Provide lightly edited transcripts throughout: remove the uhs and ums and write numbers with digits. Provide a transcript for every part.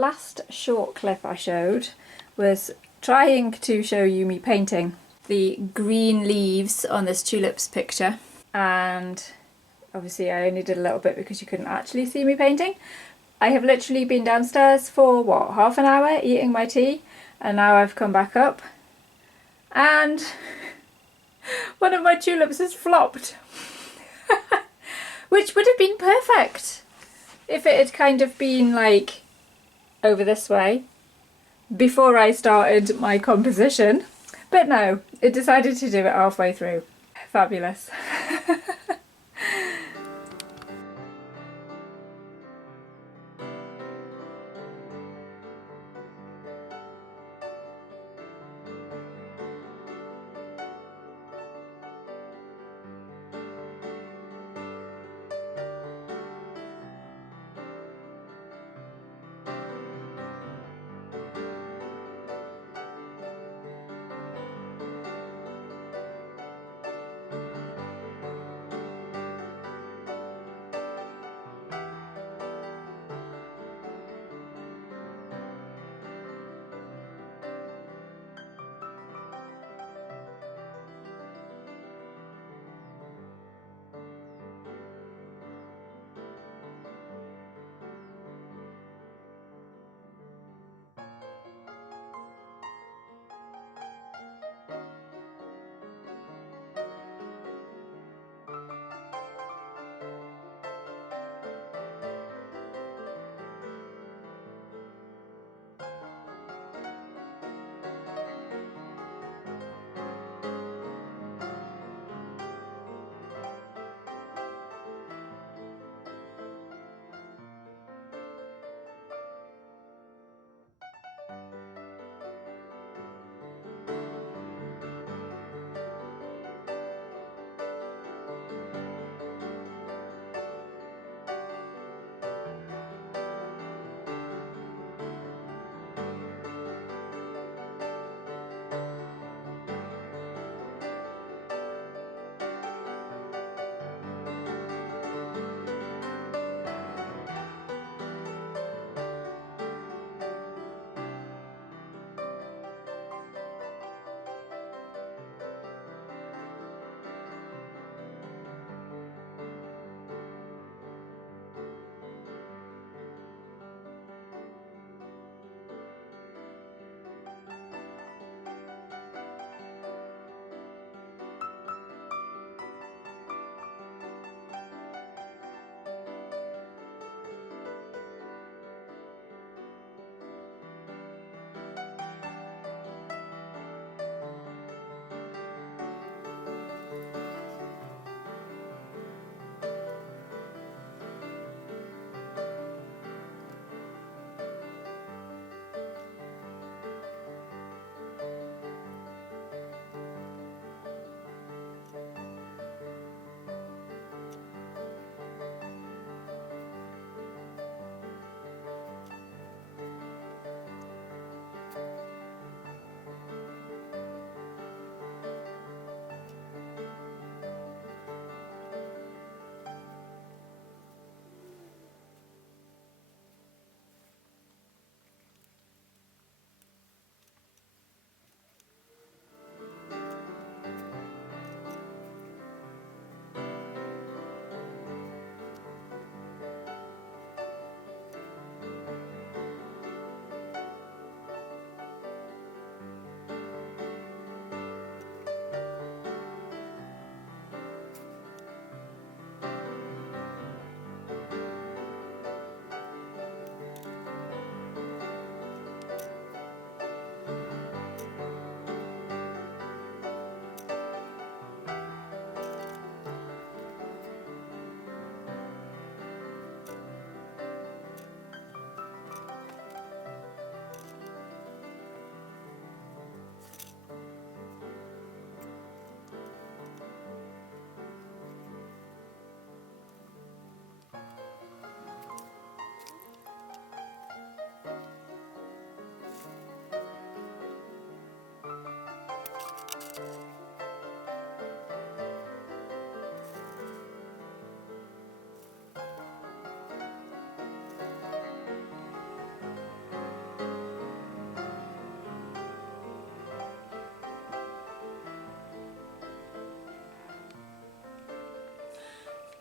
Last short clip I showed was trying to show you me painting the green leaves on this tulips picture, and obviously I only did a little bit because you couldn't actually see me painting. I have literally been downstairs for what, half an hour eating my tea, and now I've come back up and one of my tulips has flopped. Which would have been perfect if it had kind of been like over this way before I started my composition, but no, it decided to do it halfway through. Fabulous.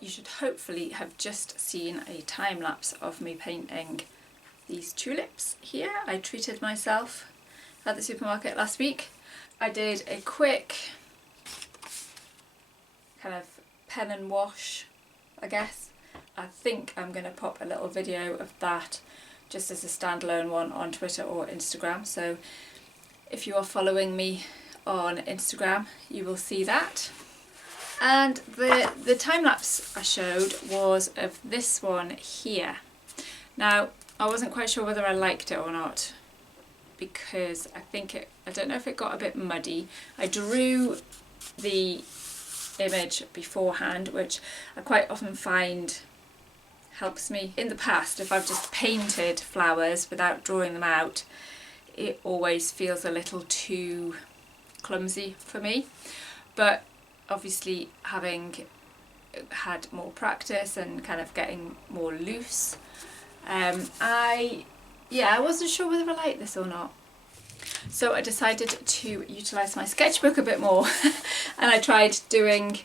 you should hopefully have just seen a time lapse of me painting these tulips here. I treated myself at the supermarket last week. I did a quick kind of pen and wash, I guess. I think I'm going to pop a little video of that just as a standalone one on Twitter or Instagram. So if you are following me on Instagram, you will see that. And the time lapse I showed was of this one here. Now, I wasn't quite sure whether I liked it or not, because I don't know if it got a bit muddy. I drew the image beforehand, which I quite often find helps me. In the past, if I've just painted flowers without drawing them out, it always feels a little too clumsy for me. But obviously, having had more practice and kind of getting more loose, I wasn't sure whether I liked this or not. So I decided to utilise my sketchbook a bit more and I tried doing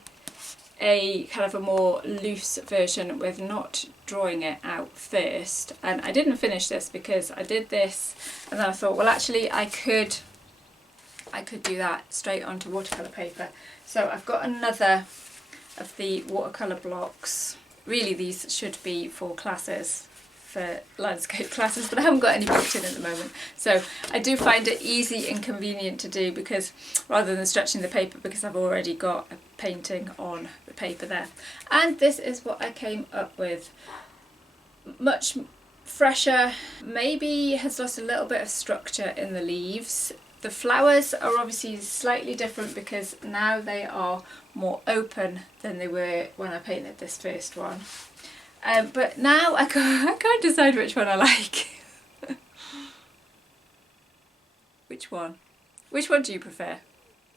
a kind of a more loose version with not drawing it out first. And I didn't finish this because I did this and then I thought, well, actually I could do that straight onto watercolour paper. So I've got another of the watercolour blocks. Really, these should be for classes, for landscape classes, but I haven't got any booked in at the moment. So I do find it easy and convenient to do, because rather than stretching the paper, because I've already got a painting on the paper there. And this is what I came up with. Much fresher, maybe has lost a little bit of structure in the leaves. The flowers are obviously slightly different because now they are more open than they were when I painted this first one. But now I can't decide which one I like. Which one? Which one do you prefer?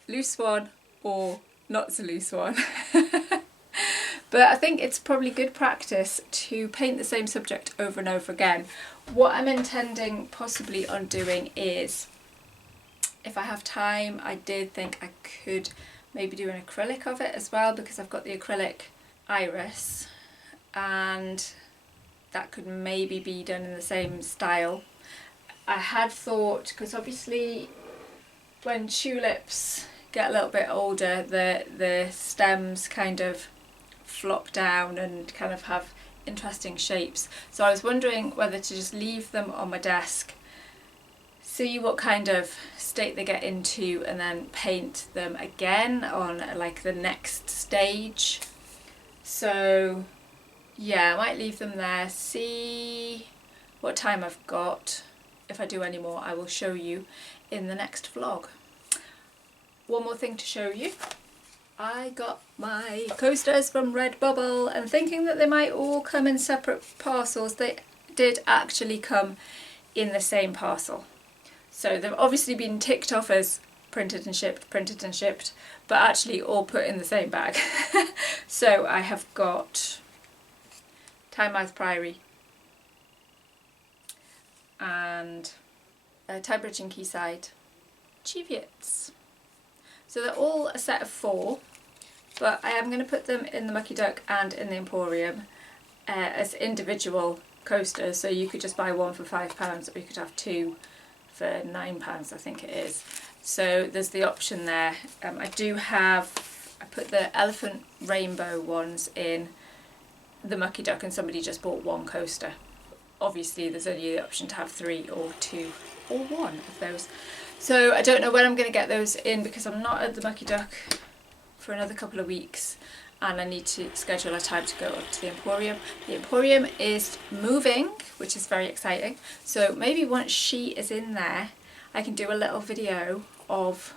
Loose one or not so loose one? But I think it's probably good practice to paint the same subject over and over again. What I'm intending possibly on doing is, if I have time, I did think I could maybe do an acrylic of it as well, because I've got the acrylic iris and that could maybe be done in the same style. I had thought, because obviously when tulips get a little bit older, the stems kind of flop down and kind of have interesting shapes. So I was wondering whether to just leave them on my desk, see what kind of state they get into, and then paint them again on like the next stage. So yeah, I might leave them there, see what time I've got. If I do any more, I will show you in the next vlog. One more thing to show you. I got my coasters from Redbubble, and thinking that they might all come in separate parcels, they did actually come in the same parcel. So they've obviously been ticked off as printed and shipped, but actually all put in the same bag. So I have got Tynemouth Priory and Tybridge and Quayside Cheviots. So they're all a set of 4, but I am going to put them in the Mucky Duck and in the Emporium as individual coasters. So you could just buy one for £5, or you could have 2 for £9, I think it is. So there's the option there. I put the elephant rainbow ones in the Mucky Duck, and somebody just bought 1 coaster. Obviously there's only the option to have 3 or 2 or 1 of those. So I don't know when I'm going to get those in, because I'm not at the Mucky Duck for another couple of weeks and I need to schedule a time to go up to the Emporium. The Emporium is moving, which is very exciting. So maybe once she is in there, I can do a little video of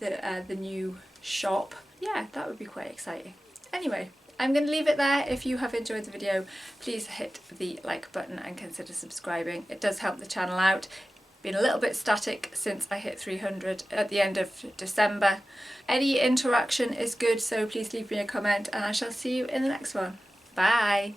the new shop. Yeah, that would be quite exciting. Anyway, I'm going to leave it there. If you have enjoyed the video, please hit the like button and consider subscribing. It does help the channel out. Been a little bit static since I hit 300 at the end of December. Any interaction is good, so please leave me a comment and I shall see you in the next one. Bye!